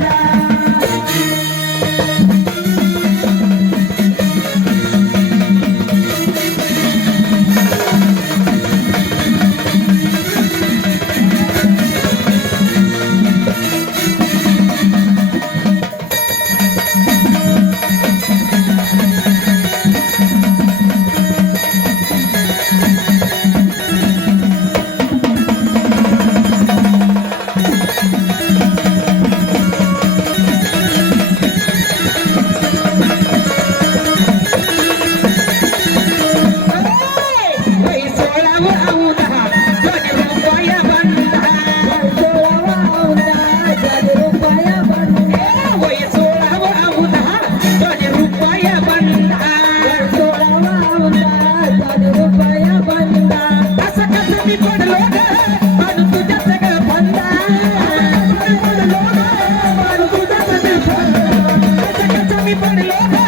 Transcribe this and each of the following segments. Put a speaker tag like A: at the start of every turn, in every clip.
A: Thank you.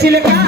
A: chilka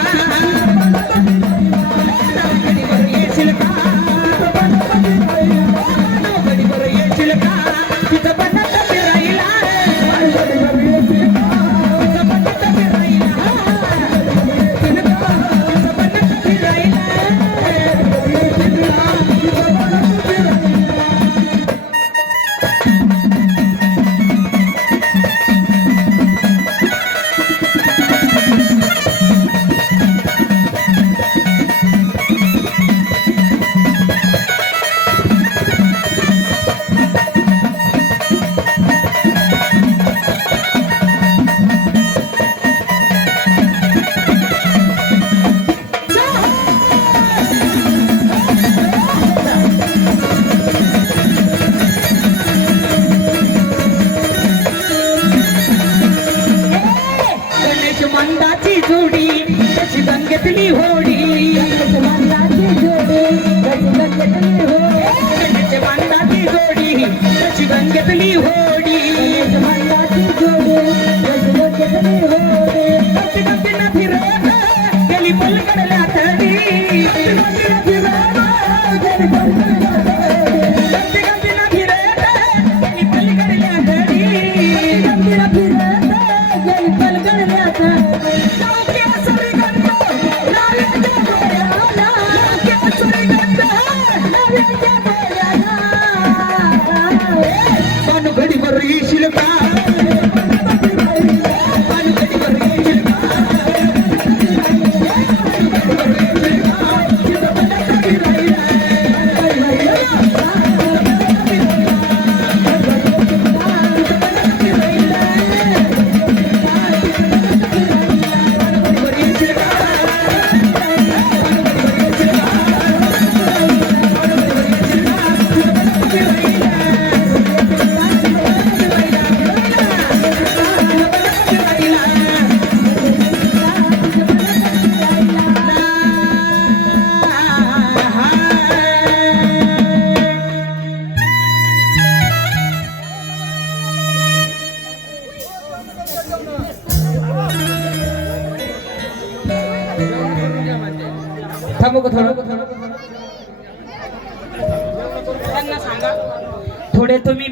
A: yeah, yeah, yeah. थांबू का थोडं.
B: त्यांना सांगा.
A: थोडे तुम्ही